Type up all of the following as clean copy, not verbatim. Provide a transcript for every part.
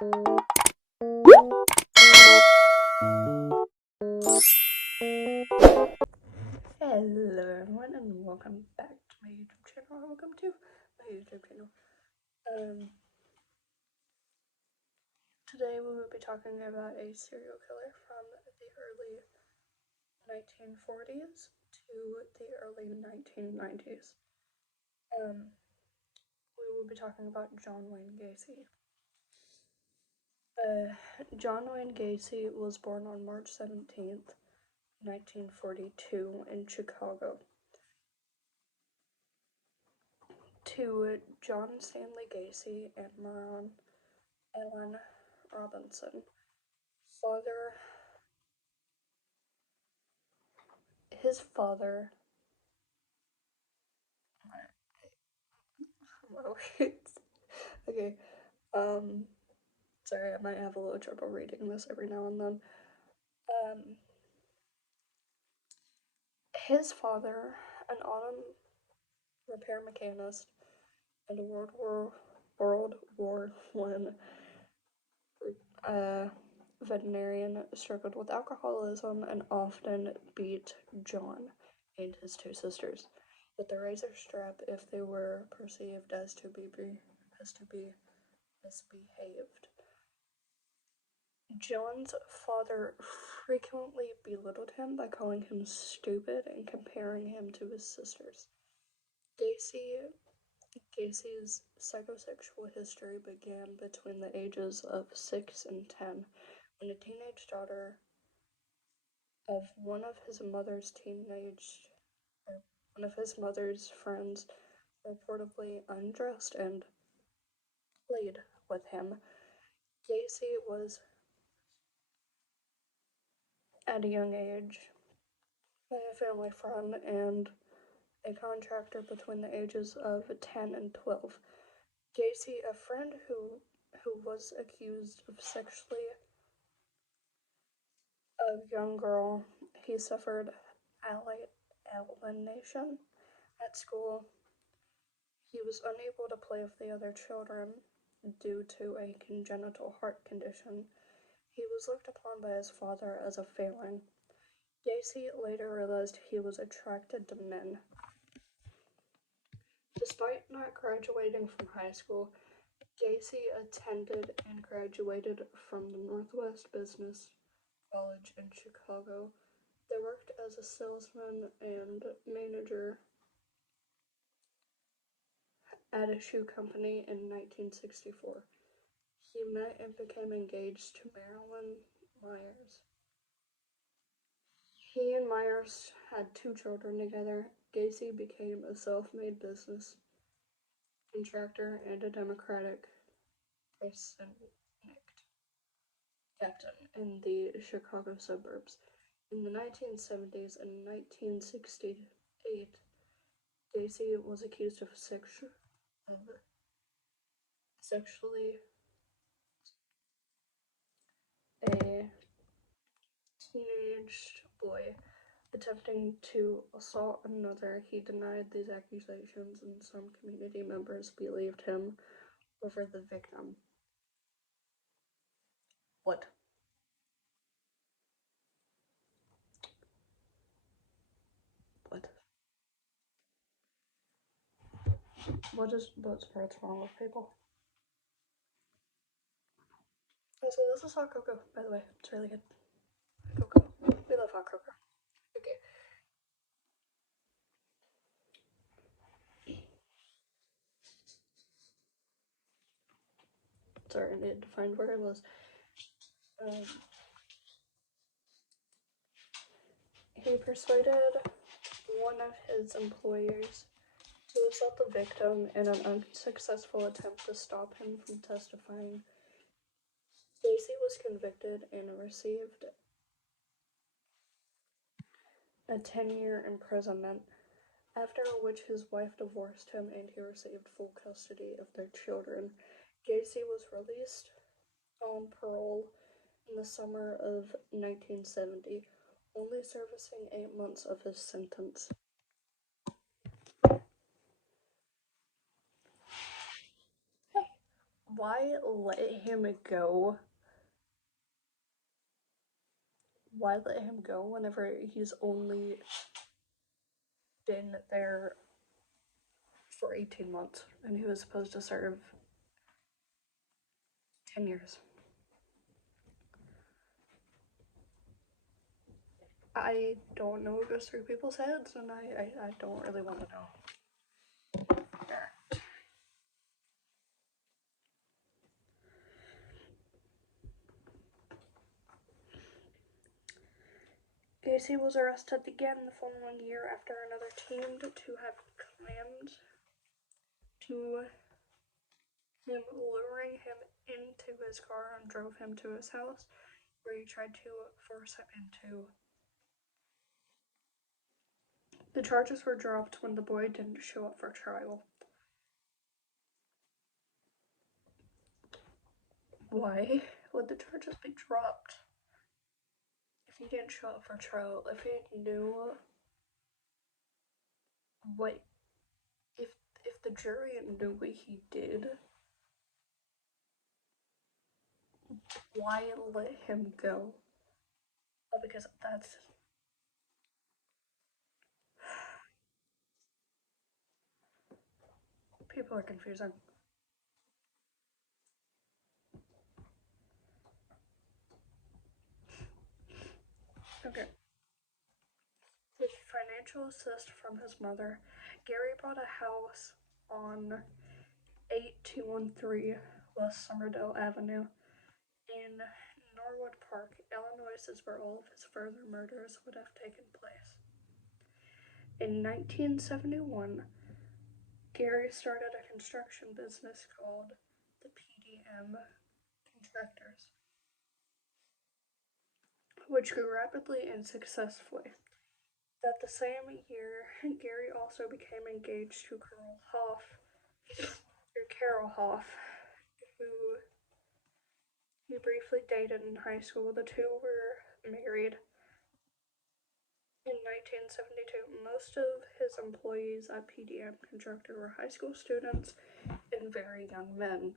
Hello everyone and welcome back to my YouTube channel. Welcome to my YouTube channel. Today we will be talking about a serial killer from the early 1940s to the early 1990s. We will be talking about John Wayne Gacy. John Wayne Gacy was born on March 17th, 1942 in Chicago. To John Stanley Gacy and Maron Ellen Robinson. His father. Okay. Sorry, I might have a little trouble reading this every now and then. His father, an auto repair mechanist and a World War I veterinarian, struggled with alcoholism and often beat John and his two sisters with the razor strap if they were perceived as to be misbehaved. John's father frequently belittled him by calling him stupid and comparing him to his sisters. Gacy's psychosexual history began between the ages of 6 and 10, when a teenage daughter of one of his mother's friends reportedly undressed and played with him. Gacy was, at a young age, by a family friend and a contractor between the ages of 10 and 12. Gacy, a friend who was accused of sexually a young girl, he suffered alienation at school. He was unable to play with the other children due to a congenital heart condition. He was looked upon by his father as a failing. Gacy later realized he was attracted to men. Despite not graduating from high school, Gacy attended and graduated from the Northwest Business College in Chicago. They worked as a salesman and manager at a shoe company in 1964. He met and became engaged to Marilyn Myers. He and Myers had 2 children together. Gacy became a self-made business contractor and a Democratic precinct captain in the Chicago suburbs. In the 1970s and 1968, Gacy was accused of sexually a teenage boy attempting to assault another. He denied these accusations, and some community members believed him over the victim. What? What's wrong with people? Oh, so this is hot cocoa, by the way. It's really good. Cocoa. We love hot cocoa. Okay. Sorry, I needed to find where I was. He persuaded one of his employers to assault the victim in an unsuccessful attempt to stop him from testifying. Gacy was convicted and received a 10-year imprisonment, after which his wife divorced him and he received full custody of their children. Gacy was released on parole in the summer of 1970, only servicing 8 months of his sentence. Hey, Why let him go? Why let him go whenever he's only been there for 18 months and he was supposed to serve 10 years? I don't know what goes through people's heads, and I don't really want to know. Gacy was arrested again the following year after another claimed to have claimed to him luring him into his car and drove him to his house, where he tried to force him into. The charges were dropped when the boy didn't show up for trial. Why would the charges be dropped? If he didn't show up for trial, if he knew what, if the jury knew what he did, why let him go? Well, because that's people are confusing. Okay. With financial assist from his mother, Gary bought a house on 8213 West Somerdale Avenue in Norwood Park, Illinois, is where all of his further murders would have taken place. In 1971, Gary started a construction business called the PDM Contractors, which grew rapidly and successfully. That the same year, Gary also became engaged to Carol Hoff, who he briefly dated in high school. The two were married in 1972. Most of his employees at PDM Contractor were high school students and very young men.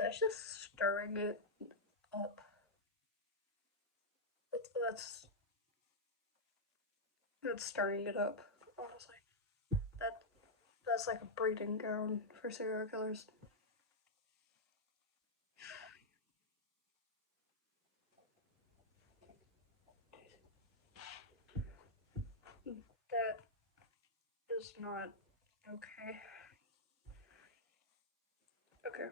That's just stirring it up. That's stirring it up, honestly. That that's like a breeding ground for serial killers. That is not okay. Okay.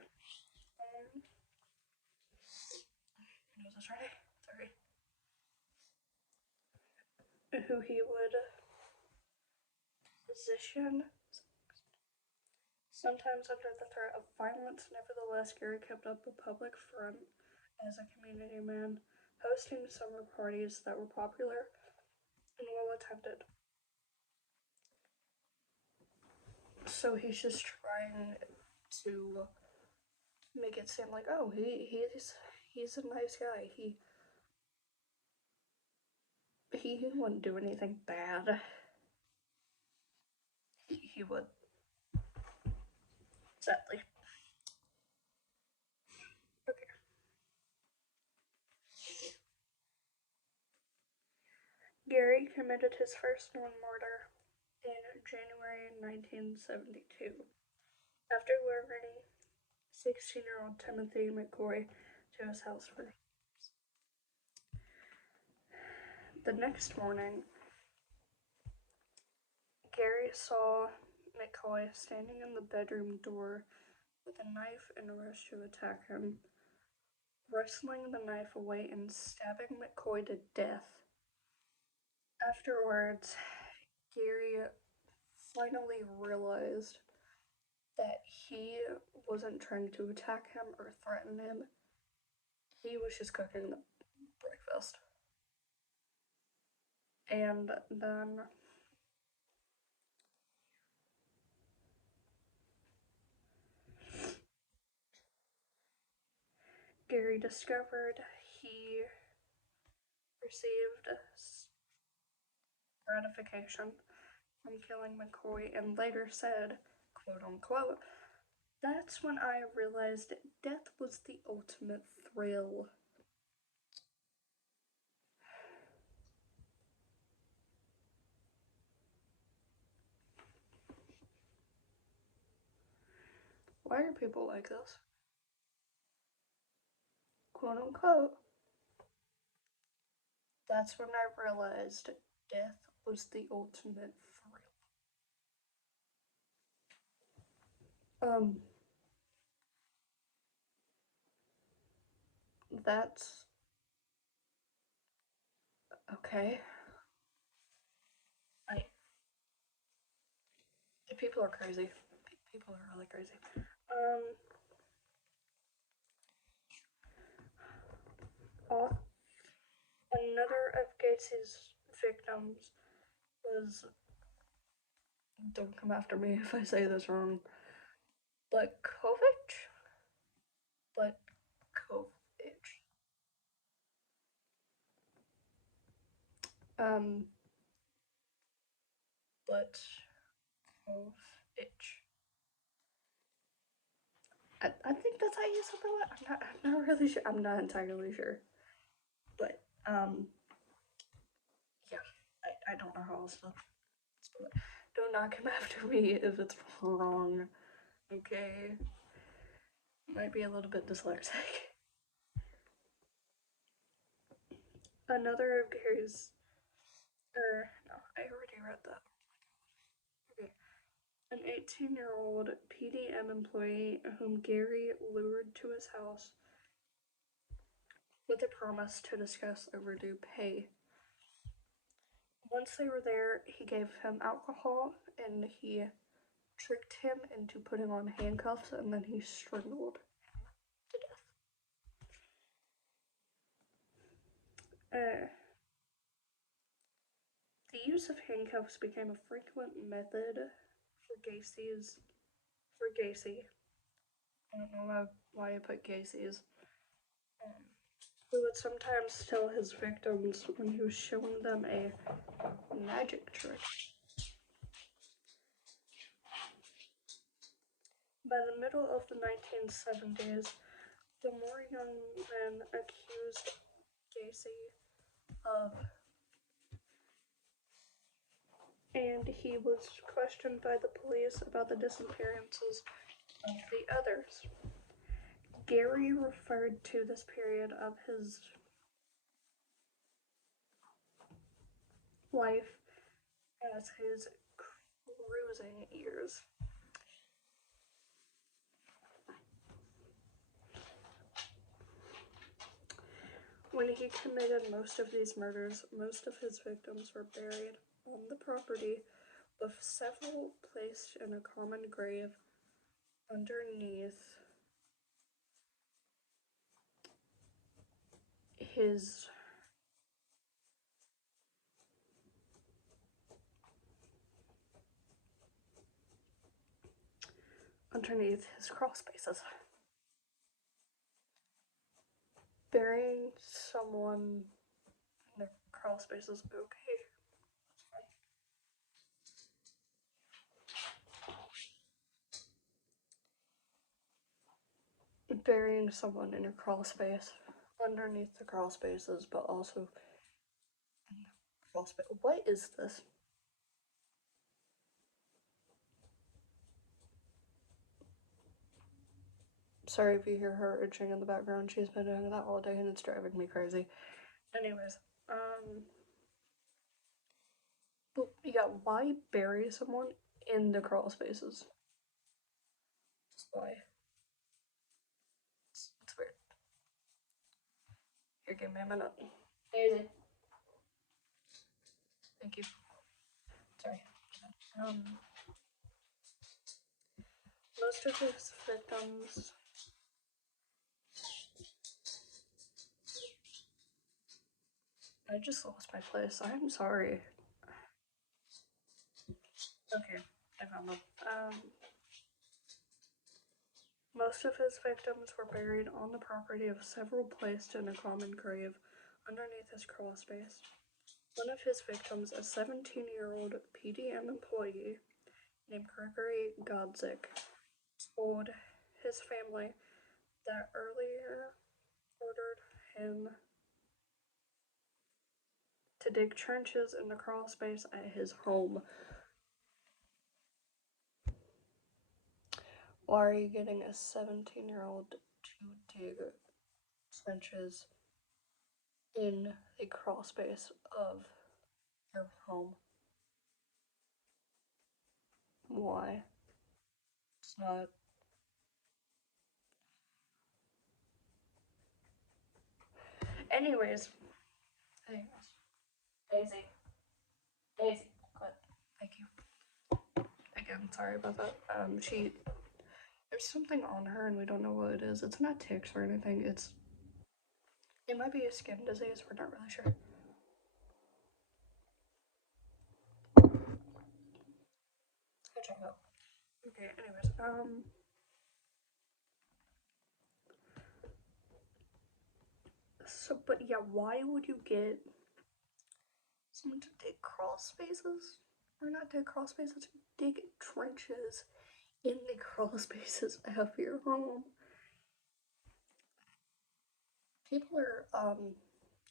What was this ready? Sorry. Who he would position sometimes under the threat of violence. Nevertheless, Gary kept up a public front as a community man, hosting summer parties that were popular and well attended. So he's just trying to make it seem like, oh, he's a nice guy. He wouldn't do anything bad. He would, sadly. Okay. Gary committed his first known murder in January 1972 after luring 16-year-old Timothy McCoy to his house for. The next morning, Gary saw McCoy standing in the bedroom door with a knife and rushed to attack him, wrestling the knife away and stabbing McCoy to death. Afterwards, Gary finally realized that he wasn't trying to attack him or threaten him. He was just cooking the breakfast. And then Gary discovered he received gratification from killing McCoy and later said, quote unquote, That's when I realized death was the ultimate thrill. Why are people like this? Quote unquote. That's when I realized death was the ultimate thrill. That's okay. I People are crazy. People are really crazy. Uh, Another of Gacy's victims was, don't come after me if I say this wrong, but Kovic? But Kovic. Um, but Kovic. I think that's how you spell it. I'm not really sure. I'm not entirely sure. But, yeah, I don't know how else to spell it. Don't not come after me if it's wrong. Okay. Might be a little bit dyslexic. Another of Gary's. No, I already read that. Okay. An 18-year-old PDM employee whom Gary lured to his house with a promise to discuss overdue pay. Once they were there, he gave him alcohol and he tricked him into putting on handcuffs and then he strangled to death. The use of handcuffs became a frequent method for Gacy. I don't know why I put Gacy's. Um, who would sometimes tell his victims when he was showing them a magic trick. By the middle of the 1970s, the more young men accused Gacy of, and he was questioned by the police about the disappearances of the others. Gary referred to this period of his life as his cruising years. When he committed most of these murders, most of his victims were buried on the property, with several placed in a common grave underneath his crawl spaces. Burying someone in their crawl spaces, okay. Burying someone in your crawl space, underneath the crawl spaces, but also in the crawl space. What is this? Sorry if you hear her itching in the background. She's been doing that all day and it's driving me crazy. Anyways, but yeah, why bury someone in the crawl spaces? Just why? It's weird. Here, give me a minute. Daisy. Thank you. Sorry. Most of his victims. I just lost my place. I'm sorry. Okay, I found them. Most of his victims were buried on the property of several placed in a common grave underneath his crawl space. One of his victims, a 17-year-old PDM employee named Gregory Godzik, told his family that earlier ordered him to dig trenches in the crawl space at his home. Why are you getting a 17-year-old to dig trenches in the crawl space of your home? Why? It's not. Anyways, Daisy. Daisy, quit. Thank you. Again, sorry about that. There's something on her and we don't know what it is. It's not ticks or anything. It might be a skin disease. We're not really sure. Check out. Okay. Anyways, So, but yeah, why would you get someone to dig crawl spaces? Or not dig crawl spaces, dig trenches in the crawl spaces of your home. People are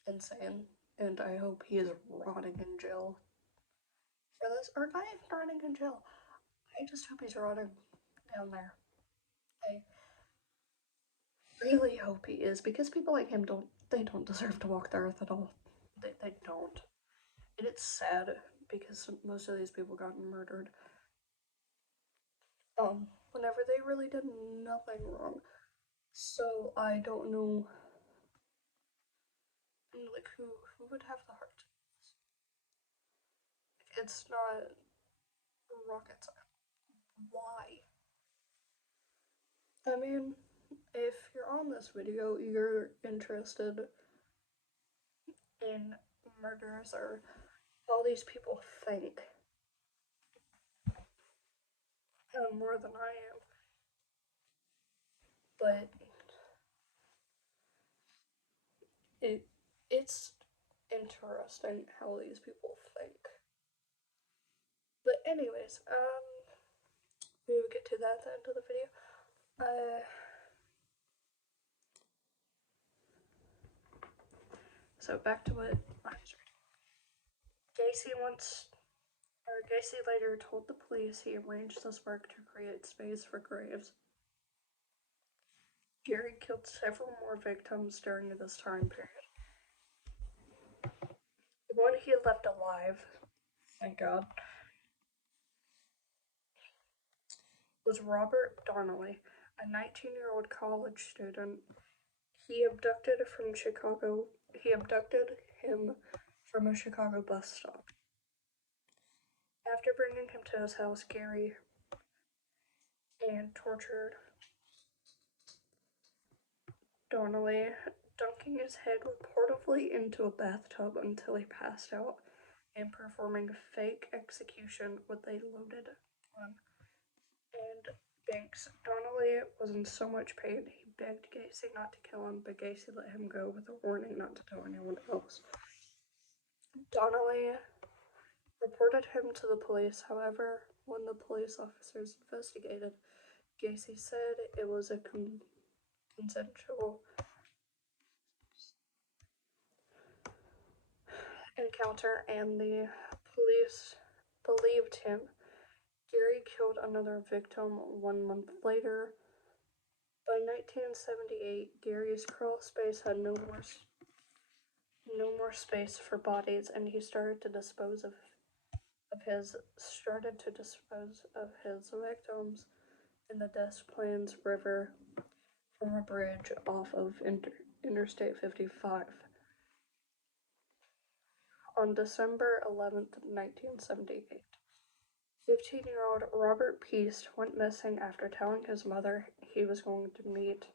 insane, and I hope he is rotting in jail for this, or not even rotting in jail. I just hope he's rotting down there. I really hope he is, because people like him don't deserve to walk the earth at all. They don't. And it's sad because most of these people got murdered. Whenever they really did nothing wrong. So I don't know, like, who would have the heart? It's not rocket science. Why? I mean, if you're on this video, you're interested in murders or all these people think more than I am. But it's interesting how these people think. But anyways, we will get to that at the end of the video. So back to what I was reading. Gacy later told the police he arranged this work to create space for graves. Gary killed several more victims during this time period. The one he left alive, thank God, was Robert Donnelly, a 19-year-old college student. He abducted him from a Chicago bus stop. After bringing him to his house, Gary and tortured Donnelly, dunking his head reportedly into a bathtub until he passed out, and performing fake execution with a loaded gun. And Banks. Donnelly was in so much pain he begged Gacy not to kill him, but Gacy let him go with a warning not to tell anyone else. Donnelly reported him to the police. However, when the police officers investigated, Gacy said it was a consensual encounter, and the police believed him. Gary killed another victim 1 month later. By 1978, Gary's crawl space had no more space for bodies, and he started to dispose of his victims in the Des Plaines River from a bridge off of Interstate 55. On December 11th, 1978, 15-year-old Robert Peace went missing after telling his mother he was going to meet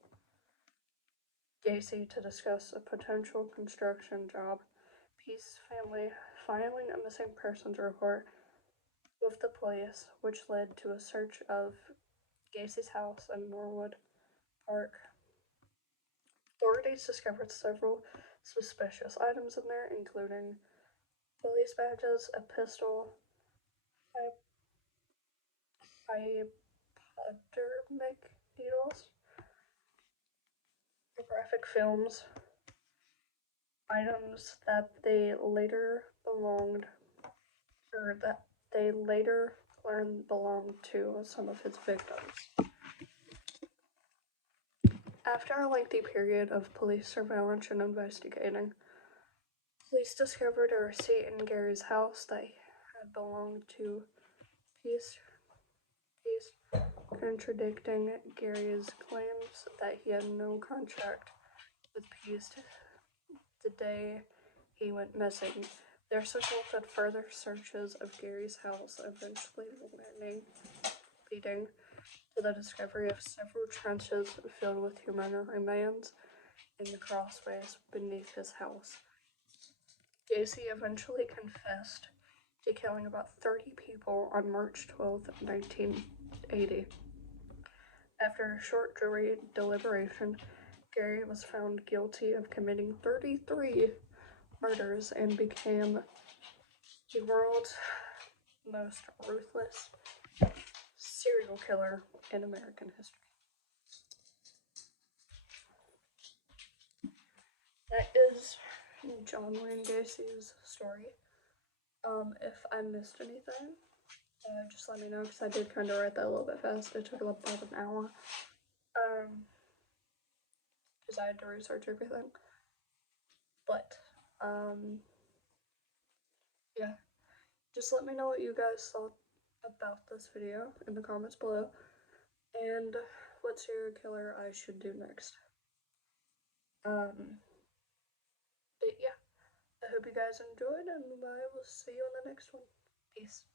Gacy to discuss a potential construction job. Peace's family filing a missing persons report with the police, which led to a search of Gacy's house in Norwood Park. Authorities discovered several suspicious items in there, including police badges, a pistol, hypodermic needles, graphic films, items that they later belonged, or that they later learned belonged to some of his victims. After a lengthy period of police surveillance and investigating, police discovered a receipt in Gary's house that had belonged to Peace, contradicting Gary's claims that he had no contract with Peace the day he went missing. There resulted further searches of Gary's house, eventually leading to the discovery of several trenches filled with human remains in the crossways beneath his house. Gacy eventually confessed to killing about 30 people on March 12, 1980. After a short jury deliberation, Gary was found guilty of committing 33 murders and became the world's most ruthless serial killer in American history. That is John Wayne Gacy's story. If I missed anything, just let me know, because I did kind of write that a little bit fast. It took about an hour. Because I had to research everything. But, yeah. Just let me know what you guys thought about this video in the comments below. And what serial killer I should do next. But yeah. I hope you guys enjoyed, and I will see you on the next one. Peace.